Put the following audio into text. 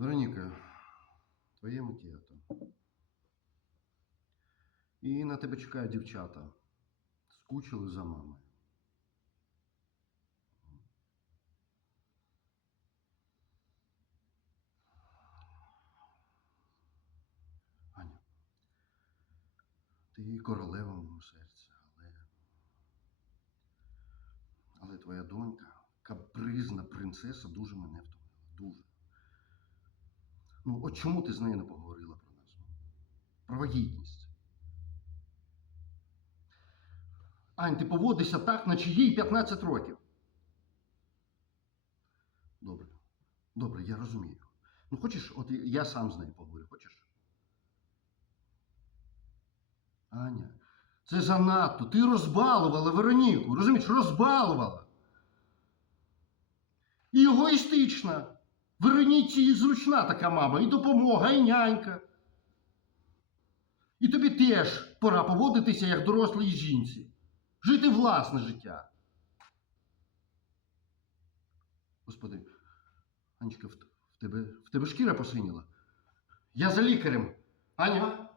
Вероніка, твоє макіато. І на тебе чекають дівчата. Скучили за мамою. Аня, ти королева мого серця, але. Але твоя донька, капризна принцеса, дуже мене втомила. Ну, от чому ти з нею не поговорила про нас? Про вагітність. Ань, ти поводишся так, наче їй 15 років. Добре. Добре, я розумію. Ну, хочеш, от я сам з нею поговорю, хочеш? Аня, це занадто. Ти розбалувала Вероніку. Розумієш, розбалувала. І егоїстична. Вероніці зручна така мама, і допомога, і нянька. І тобі теж пора поводитися як дорослій жінці. Жити власне життя. Господи, Анечка, в тебе, в тебе шкіра посиніла. Я за лікарем. Аня,